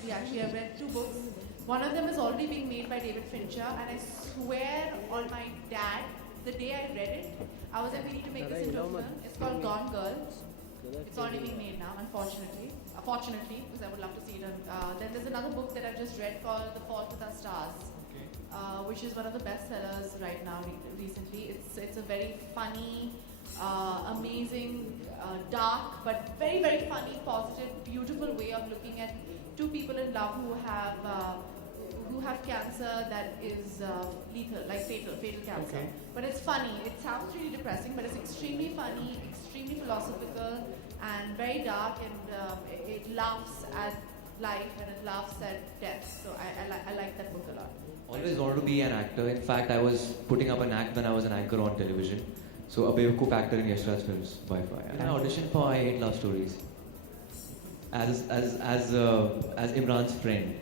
unfortunately, actually, I've read two books. One of them is already being made by David Fincher, and I swear on my dad, the day I read it, I was like, we need to make this into a film. It's called Gone Girl. It's already being made now, unfortunately. Fortunately, because I would love to see it. Then there's another book that I've just read called The Fault with Our Stars, which is one of the bestsellers right now recently. It's a very funny, amazing, dark, but very, very funny, positive, beautiful way of looking at two people in love who have cancer that is lethal, like fatal cancer. Okay. But it's funny. It sounds really depressing, but it's extremely funny, extremely philosophical, and very dark, and it laughs at life and it laughs at death. So I like that book a lot. Always wanted to be an actor. In fact, I was putting up an act when I was an anchor on television. So a Bewakoof actor in Yash Raj films, Wi-Fi. And I auditioned for I Hate Love Stories as Imran's friend.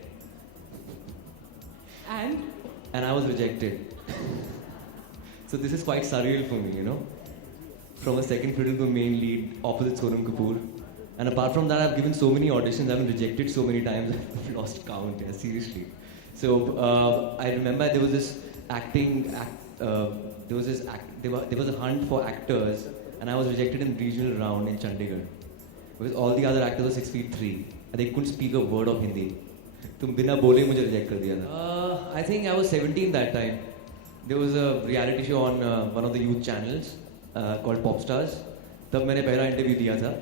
And I was rejected. So this is quite surreal for me, you know. From a second fiddle to a main lead, opposite Sonam Kapoor. And apart from that, I've given so many auditions, I've been rejected so many times, I've lost count, yeah, seriously. So I remember there was this there was a hunt for actors, and I was rejected in regional round in Chandigarh. Because all the other actors were 6'3", and they couldn't speak a word of Hindi. तुम बिना बोले मुझे reject कर दिया था. I think I was 17 that time. There was a reality show on one of the youth channels called Popstars. तब मैंने पहला इंटरव्यू दिया था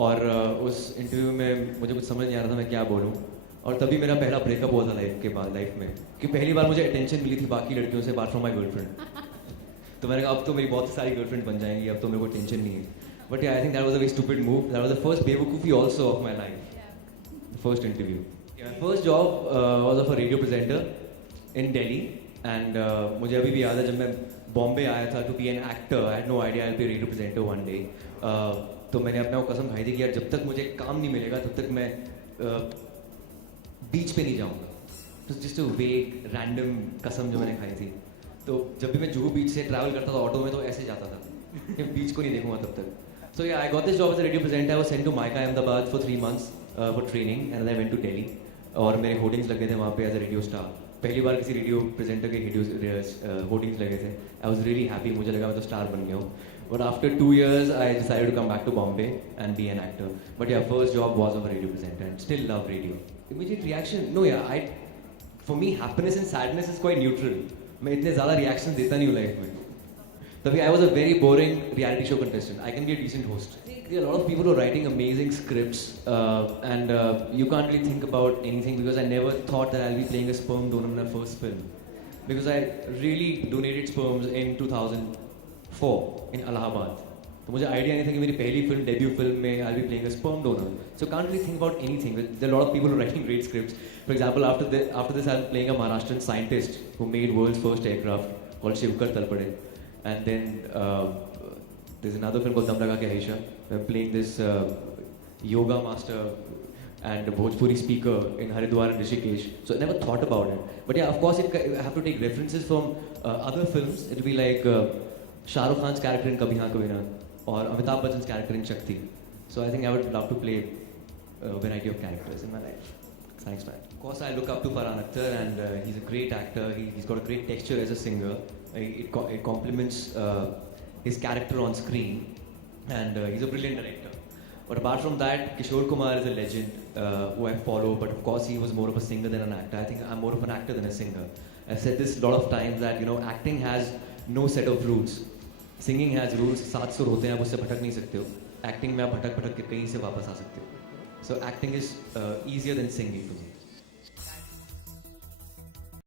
और उस इंटरव्यू में मुझे कुछ समझ नहीं आ रहा था मैं क्या बोलूँ. और तभी मेरा पहला ब्रेकअप हुआ था लाइफ में कि पहली बार मुझे अटेंशन मिली थी बाकी लड़कियों से बात फ्रॉम माई गर्लफ्रेंड. तो मैंने कहा अब तो मेरी बहुत सारी गर्लफ्रेंड बन जाएंगी, अब तो मेरे को टेंशन नहीं है. But I think that was a very stupid move. That was the first बेवकूफी also of my life. The first interview. My first job was of a radio presenter in Delhi, and मुझे अभी भी याद है जब मैं बॉम्बे आया था to be an actor. I had no idea I'll be a radio presenter one day. तो मैंने अपने को कसम खाई थी कि यार जब तक मुझे काम नहीं मिलेगा तब तक मैं बीच पे नहीं जाऊँगा. तो just a vague, random कसम जो मैंने खाई थी. तो जब भी मैं जुहू बीच से ट्रैवल करता था ऑटो में तो ऐसे जाता था कि बीच को नहीं देखूंगा तब तक. So yeah, I got this job as a radio presenter. I was sent to Mica, Ahmedabad for 3 months for training, and then I went to Delhi. और मेरे होर्डिंग्स लगे थे वहाँ पे एज अ रेडियो स्टार. पहली बार किसी radio presenter के hoardings लगे थे. I was really happy. मुझे लगा मैं तो स्टार बन गया हूँ. But after 2 years I decided to come back to Bombay and be an actor. But yeah first job was of radio presenter and still love radio. Immediate reaction no yeah I for me happiness and sadness is quite neutral. मैं इतने ज़्यादा reaction देता नहीं हूँ life में. तभी I was a very boring reality show contestant. I can be a decent host. There are a lot of people who are writing amazing scripts and you can't really think about anything because I never thought that I'll be playing a sperm donor in my first film because I really donated sperms in 2004 in Allahabad. तो मुझे idea नहीं था कि मेरी पहली film debut film में I'll be playing a sperm donor. So can't really think about anything. There are a lot of people who are writing great scripts. For example, after this I'm playing a Maharashtrian scientist who made world's first aircraft called Shivkar Talpade. And then there's another film called Dam Laga Ke Aisha. I'm playing this yoga master and Bhojpuri speaker in Haridwar and Rishikesh. So I never thought about it. But yeah, of course, I have to take references from other films. It'll be like Shah Rukh Khan's character in Kabhi Haan Kabhi Na or Amitabh Bachchan's character in Shakti. So I think I would love to play a variety of characters in my life. Thanks, man. Of course, I look up to Farhan Akhtar, and he's a great actor. He's got a great texture as a singer. It complements his character on screen, and he's a brilliant director. But apart from that, Kishore Kumar is a legend who I follow, but of course he was more of a singer than an actor. I think I'm more of an actor than a singer. I've said this a lot of times that, you know, acting has no set of rules. Singing has rules. 7 सुर होते हैं, आप उससे भटक नहीं सकते हो. Acting में आप भटक के कहीं से वापस आ सकते हो. So acting is easier than singing to me.